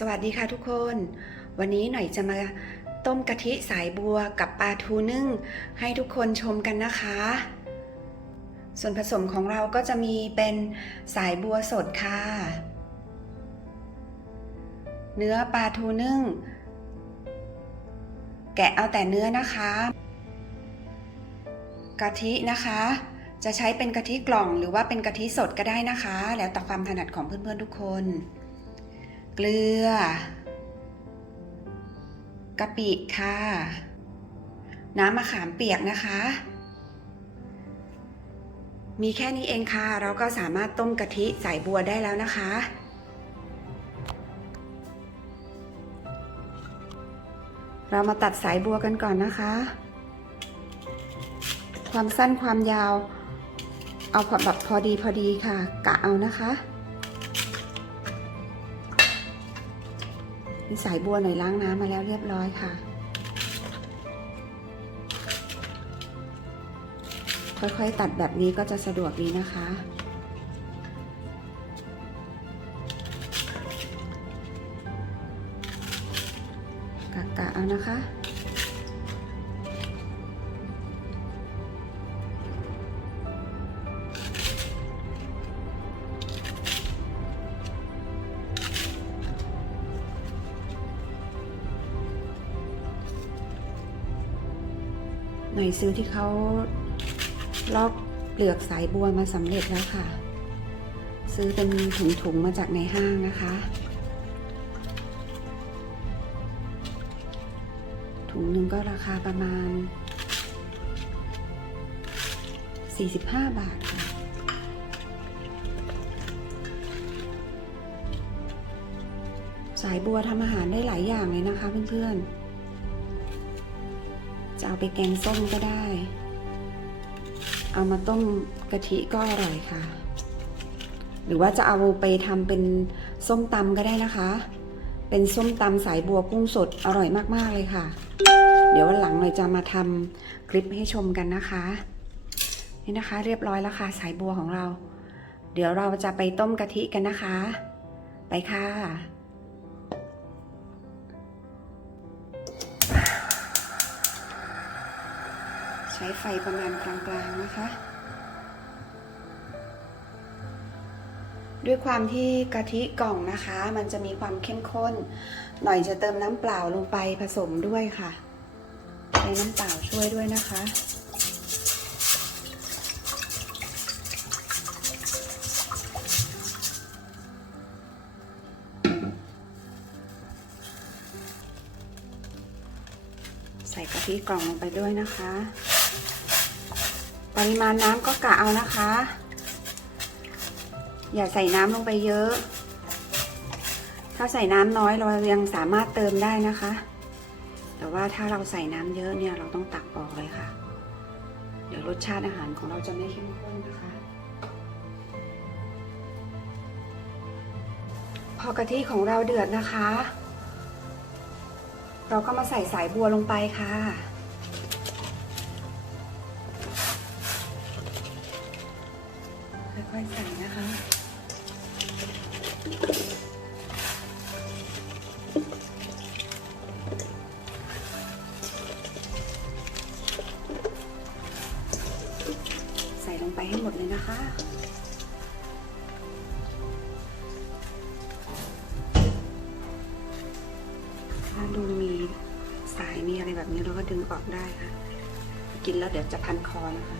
สวัสดีค่ะทุกคน วันนี้หน่อยจะมาต้มกะทิสายบัวกับปลาทูนึ่ง ให้ทุกคนชมกันนะคะ ส่วนผสมของเราก็จะมีเป็นสายบัวสดค่ะ เนื้อปลาทูนึ่ง แกะเอาแต่เนื้อนะคะ กะทินะคะ จะใช้เป็นกะทิกล่องหรือว่าเป็นกะทิสดก็ได้นะคะ แล้วแต่ความถนัดของเพื่อนๆทุกคน เกลือกะปิค่ะ น้ำมะขามเปียกนะคะ มีแค่นี้เองค่ะ เราก็สามารถต้มกะทิใส่บัวได้แล้วนะคะ เรามาตัดสายบัวกันก่อนนะคะ ความสั้นความยาว เอาพอแบบพอดีพอดีค่ะ กะเอานะคะ นี่สายบัวหน่อยล้างน้ำมาแล้วเรียบร้อยค่ะ ค่อยๆตัดแบบนี้ก็จะสะดวกดีนะคะ กะกะเอานะคะ หน่อยซื้อที่เขาลอกเปลือกสายบัวมาสำเร็จแล้วค่ะ ซื้อเป็นถุงๆมาจากในห้างนะคะ ถุงหนึ่งก็ราคาประมาณ 45 บาทค่ะสายบัวทำอาหารได้หลายอย่างเลยนะคะเพื่อนๆ ไปแกงส้มก็ได้ เอามาต้มกะทิก็อร่อยค่ะ หรือว่าจะเอาไปทำเป็นส้มตำก็ได้นะคะ เป็นส้มตำสายบัวกุ้งสดอร่อยมากๆเลยค่ะ เดี๋ยววันหลังเราจะมาทำคลิปให้ชมกันนะคะ นี่นะคะ เรียบร้อยแล้วค่ะสายบัวของเรา เดี๋ยวเราจะไปต้มกะทิกันนะคะ ไปค่ะ ใช้ไฟประมาณกลางๆนะคะ ด้วยความที่กะทิกล่องนะคะ มันจะมีความเข้มข้น หน่อยจะเติมน้ำเปล่าลงไปผสมด้วยค่ะใช้น้ำเปล่าช่วยด้วยนะคะใส่กะทิกล่องลงไปด้วยนะคะ ปริมาณน้ำก็กะเอานะคะ อย่าใส่น้ำลงไปเยอะ ถ้าใส่น้ำน้อยเรายังสามารถเติมได้นะคะ แต่ว่าถ้าเราใส่น้ำเยอะเนี่ยเราต้องตักออกเลยค่ะ เดี๋ยวรสชาติอาหารของเราจะไม่เข้มข้นนะคะ พอกะทิของเราเดือดนะคะ เราก็มาใส่สายบัวลงไปค่ะ อยๆใส่นะคะใส่ลงไปให้หมดเลยนะคะ ถ้าดูมีสายมีอะไรแบบนี้เราก็ดึงออกได้ค่ะ กินแล้วเดี๋ยวจะพันคอนะคะ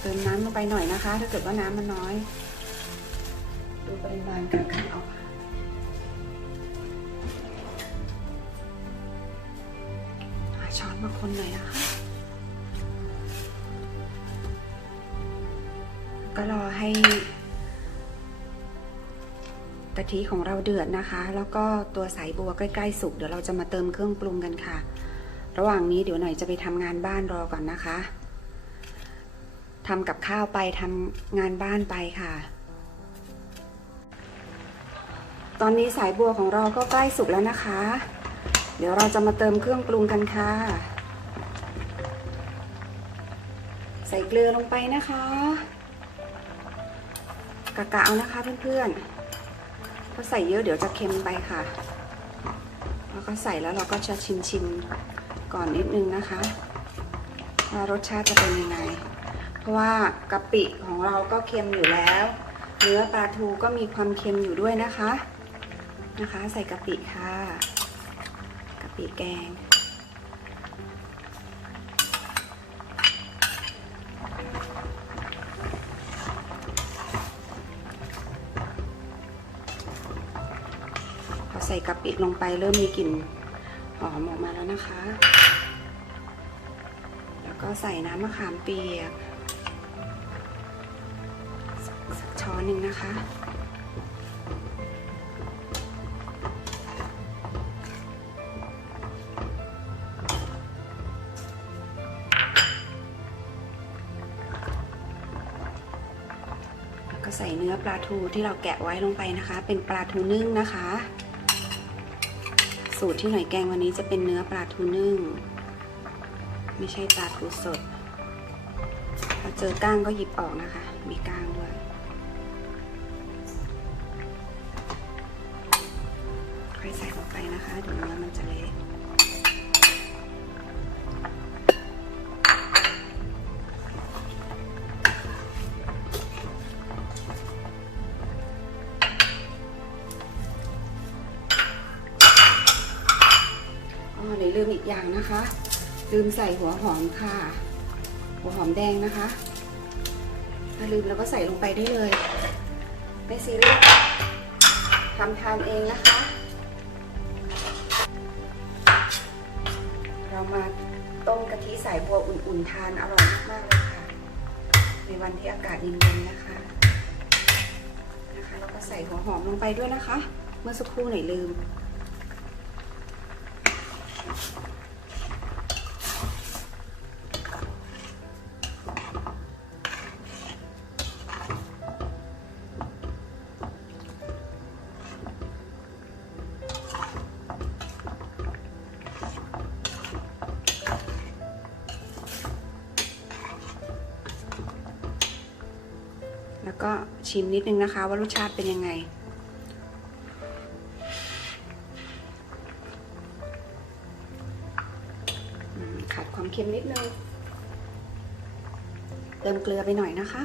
เติมน้ำลงไปหน่อยนะคะ ถ้าเกิดว่าน้ำมันน้อย ดูปริมาณการขันเอาค่ะหาช้อนมาคนหน่อยนะคะ ก็รอให้กะทิของเราเดือดนะคะ แล้วก็ตัวสายบัวใกล้ๆสุกเดี๋ยวเราจะมาเติมเครื่องปรุงกันค่ะ ระหว่างนี้เดี๋ยวหน่อยจะไปทำงานบ้านรอก่อนนะคะ ทำกับข้าวไปทำงานบ้านไปค่ะ ตอนนี้สายบัวของเราก็ใกล้สุกแล้วนะคะ เดี๋ยวเราจะมาเติมเครื่องปรุงกันค่ะ ใส่เกลือลงไปนะคะกะกะเอานะคะเพื่อนๆเพราะใส่เยอะเดี๋ยวจะเค็มไปค่ะแล้วก็ใส่แล้วเราก็จะชิมชิมๆก่อนนิดนึงนะคะว่ารสชาติจะเป็นยังไง เพราะว่ากะปิของเราก็เค็มอยู่แล้ว เนื้อปลาทูก็มีความเค็มอยู่ด้วยนะคะนะคะ ใส่กะปิค่ะกะปิแกงพอใส่กะปิลงไปเริ่มมีกลิ่นหอมออกมาแล้วนะคะ แล้วก็ใส่น้ำมะขามเปียก นึงนะคะแล้วก็ใส่เนื้อปลาทูที่เราแกะไว้ลงไปนะคะ เป็นปลาทูนึ่งนะคะ สูตรที่หน่อยแกงวันนี้จะเป็นเนื้อปลาทูนึ่ง ไม่ใช่ปลาทูสด ถ้าเจอก้างก็หยิบออกนะคะ มีก้างด้วย อยใส่ลงไปนะคะเดี๋ยวเนื้อมันจะเละอ๋อเลยลืมอีกอย่างนะคะ ลืมใส่หัวหอมค่ะ หัวหอมแดงนะคะ ถ้าลืมแล้วก็ใส่ลงไปได้เลย ไม่ซีเรียสทำทานเองนะคะายบัวอุ่นๆทานอร่อยมากๆเลยค่ะ ในวันที่อากาศเย็นๆนะคะ นะคะแล้วก็ใส่หัวหอมลงไปด้วยนะคะ เมื่อสักครู่หน่อยลืม ก็ชิมนิดนึงนะคะว่ารสชาติเป็นยังไง ขาดความเค็มนิดนึง เติมเกลือไปหน่อยนะคะ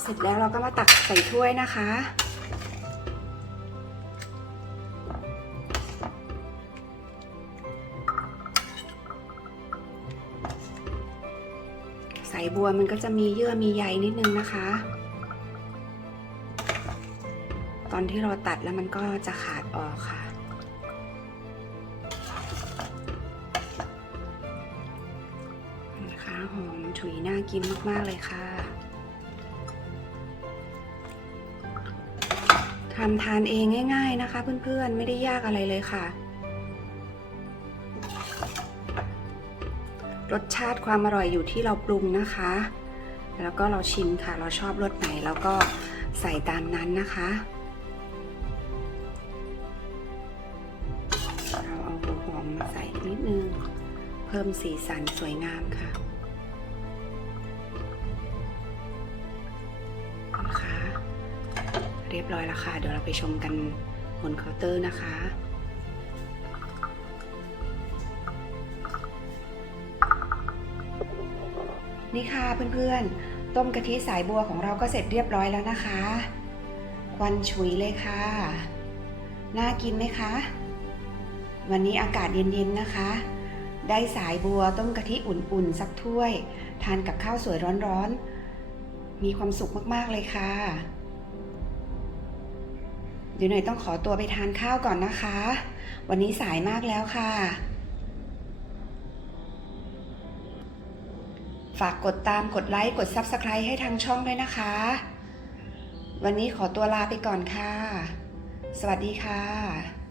เสร็จแล้วเราก็มาตักใส่ถ้วยนะคะ บัวมันก็จะมีเยื่อมีใยนิดนึงนะคะ ตอนที่เราตัดแล้วมันก็จะขาดออกค่ะ นะคะหอมฉุยน่ากินมาก ๆ เลยค่ะทำทานเองง่าย ๆ นะคะ เพื่อน ๆ ไม่ได้ยากอะไรเลยค่ะ รสชาติความอร่อยอยู่ที่เราปรุงนะคะ แล้วก็เราชิมค่ะ เราชอบรสไหนเราก็ใส่ตามนั้นนะคะเราเอาหัวหอมมาใส่นิดนึง เพิ่มสีสันสวยงามค่ะนะคะเรียบร้อยแล้วค่ะ เดี๋ยวเราไปชมกันบนเคาน์เตอร์นะคะ นี่ค่ะเพื่อนๆ ต้มกะทิสายบัวของเราก็เสร็จเรียบร้อยแล้วนะคะ ควันฉุยเลยค่ะ น่ากินไหมคะ วันนี้อากาศเย็นๆนะคะ ได้สายบัวต้มกะทิอุ่นๆ สักถ้วย ทานกับข้าวสวยร้อนๆ มีความสุขมากๆเลยค่ะ เดี๋ยวหน่อยต้องขอตัวไปทานข้าวก่อนนะคะ วันนี้สายมากแล้วค่ะ ฝากกดตามกดไลค์กด Subscribe ให้ทางช่องด้วยนะคะ วันนี้ขอตัวลาไปก่อนค่ะ สวัสดีค่ะ